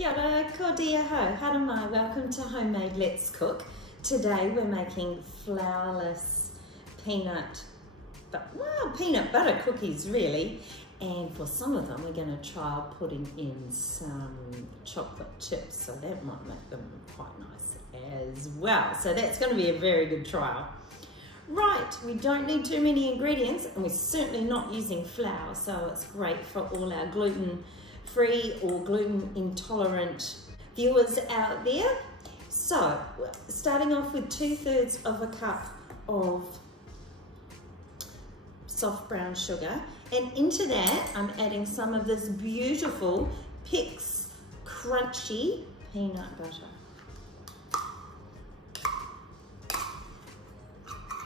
Kia ora, ko dia ho, haramai, welcome to Homemade Let's Cook. Today we're making flourless peanut butter cookies really, and for some of them we're going to try putting in some chocolate chips, so that might make them quite nice as well. So that's going to be a very good trial. Right, we don't need too many ingredients, and we're certainly not using flour, so it's great for all our gluten-free or gluten-intolerant viewers out there. So, starting off with 2/3 of a cup of soft brown sugar, and into that I'm adding some of this beautiful Pix crunchy peanut butter.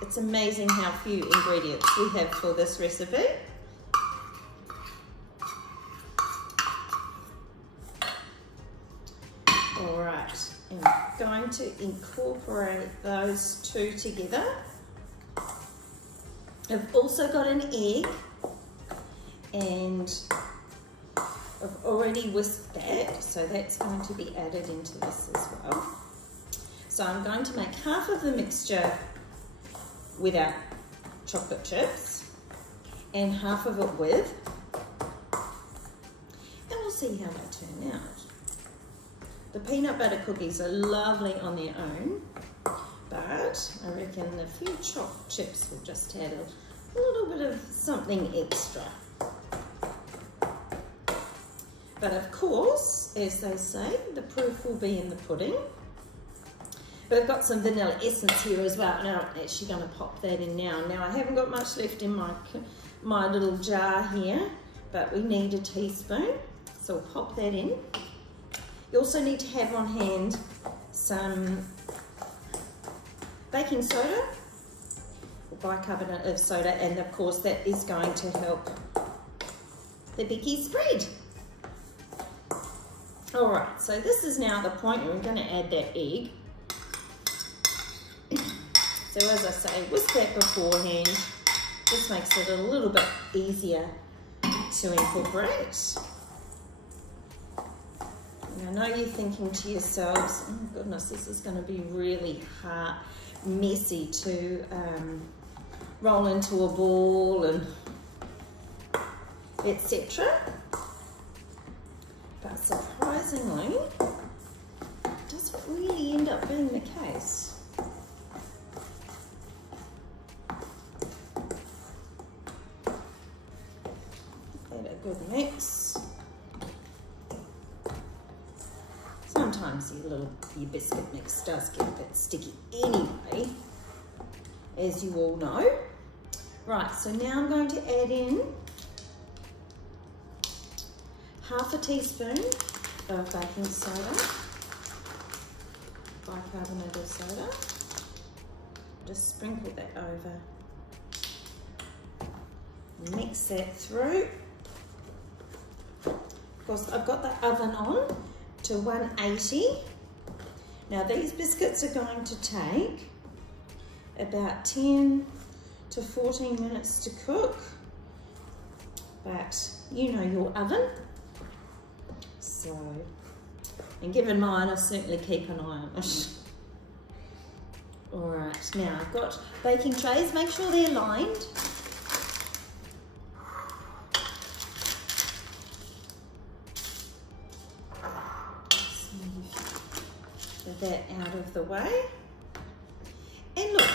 It's amazing how few ingredients we have for this recipe. All right, and I'm going to incorporate those two together. I've also got an egg, and I've already whisked that, so that's going to be added into this as well. So I'm going to make half of the mixture without chocolate chips and half of it with, and we'll see how they turn out. The peanut butter cookies are lovely on their own, but I reckon a few chopped chips will just add a little bit of something extra. But of course, as they say, the proof will be in the pudding. But I've got some vanilla essence here as well, and I'm actually going to pop that in now. Now I haven't got much left in my little jar here, but we need a teaspoon, so we'll pop that in. You also need to have on hand some baking soda or bicarbonate of soda, and of course that is going to help the Bicky spread. All right, so this is now the point where we're going to add that egg. So as I say, whisk that beforehand. Just makes it a little bit easier to incorporate. And I know you're thinking to yourselves, oh goodness, this is going to be really hard, messy to roll into a ball and etc. But surprisingly, it doesn't really end up being the case. Good mix. Sometimes your biscuit mix does get a bit sticky anyway, as you all know. Right, so now I'm going to add in half a teaspoon of baking soda, bicarbonate of soda. Just sprinkle that over. Mix that through. Of course, I've got the oven on to 180. Now these biscuits are going to take about 10 to 14 minutes to cook, but you know your oven. So, and given mine, I'll certainly keep an eye on it. All right, now I've got baking trays, make sure they're lined. That out of the way, and look,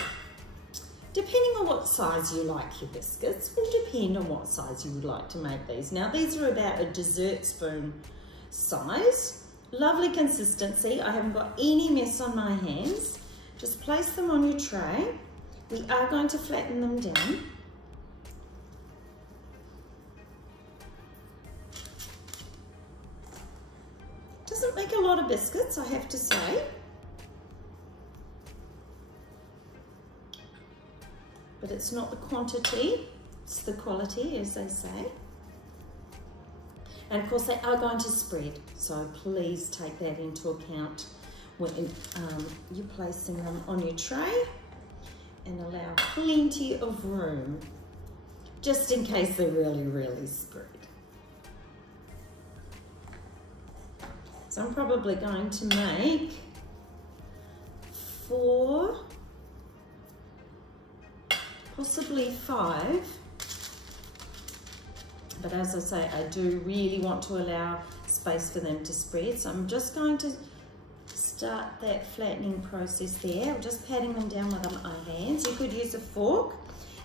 depending on what size you like your biscuits will depend on what size you would like to make these. Now these are about a dessert spoon size, lovely consistency. I haven't got any mess on my hands. Just place them on your tray. We are going to flatten them down. Doesn't make a lot of biscuits, I have to say. But it's not the quantity, it's the quality, as they say. And of course they are going to spread, so please take that into account when you're placing them on your tray, and allow plenty of room, just in case they really, really spread. So I'm probably going to make 4, possibly 5. But as I say, I do really want to allow space for them to spread. So I'm just going to start that flattening process there. I'm just patting them down with my hands. You could use a fork.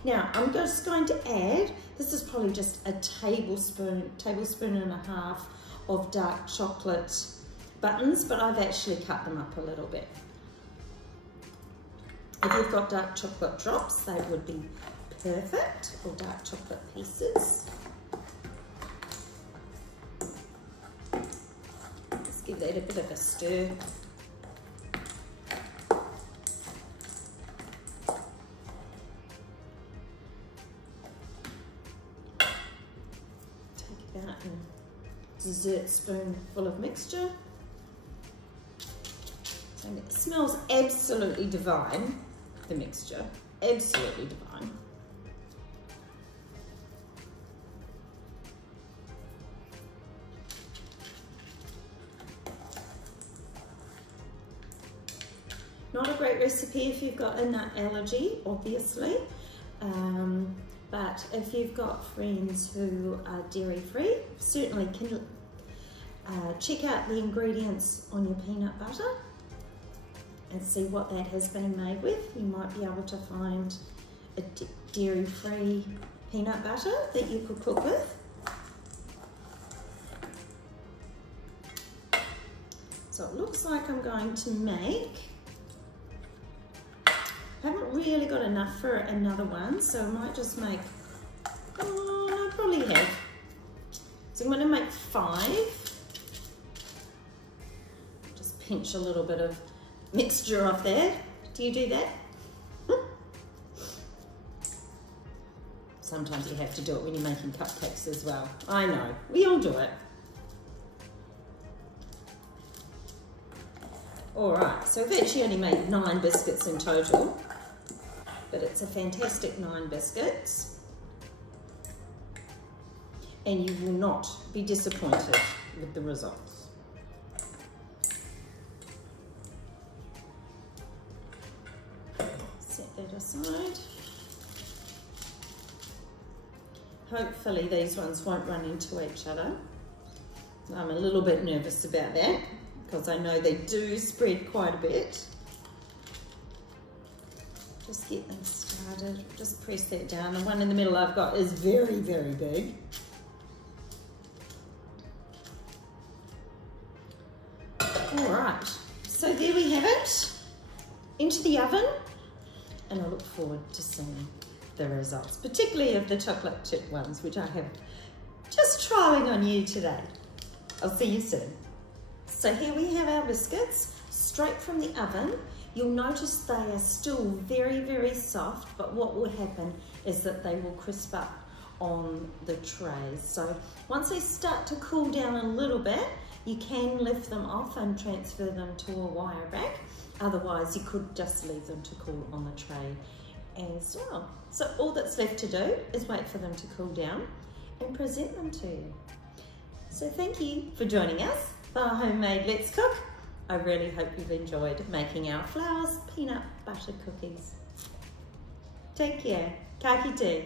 Now I'm just going to add, this is probably just a tablespoon and a half of dark chocolate buttons, but I've actually cut them up a little bit. If you've got dark chocolate drops, they would be perfect, or dark chocolate pieces. Just give that a bit of a stir. Take about a dessert spoonful of mixture. And it smells absolutely divine, the mixture, absolutely divine. Not a great recipe if you've got a nut allergy, obviously, but if you've got friends who are dairy-free, certainly can check out the ingredients on your peanut butter and see what that has been made with. You might be able to find a dairy-free peanut butter that you could cook with. So it looks like I'm going to make, I haven't really got enough for another one, so I might just make, oh no, I probably have. So I'm going to make 5. Just pinch a little bit of mixture off there. Do you do that? Sometimes you have to do it when you're making cupcakes as well. I know, we all do it. All right, so I've actually only made 9 biscuits in total, but it's a fantastic 9 biscuits. And you will not be disappointed with the results. Set that aside. Hopefully these ones won't run into each other. I'm a little bit nervous about that because I know they do spread quite a bit. Just get them started, just press that down. The one in the middle I've got is very, very big. All right, so there we have it, into the oven, and I look forward to seeing the results, particularly of the chocolate chip ones, which I have just trialing on you today. I'll see you soon. So here we have our biscuits, straight from the oven. You'll notice they are still very, very soft, but what will happen is that they will crisp up on the trays. So once they start to cool down a little bit, you can lift them off and transfer them to a wire rack. Otherwise, you could just leave them to cool on the tray as well. So all that's left to do is wait for them to cool down and present them to you. So thank you for joining us for our homemade Let's Cook. I really hope you've enjoyed making our Flowers peanut butter cookies. Take care. Ka kite.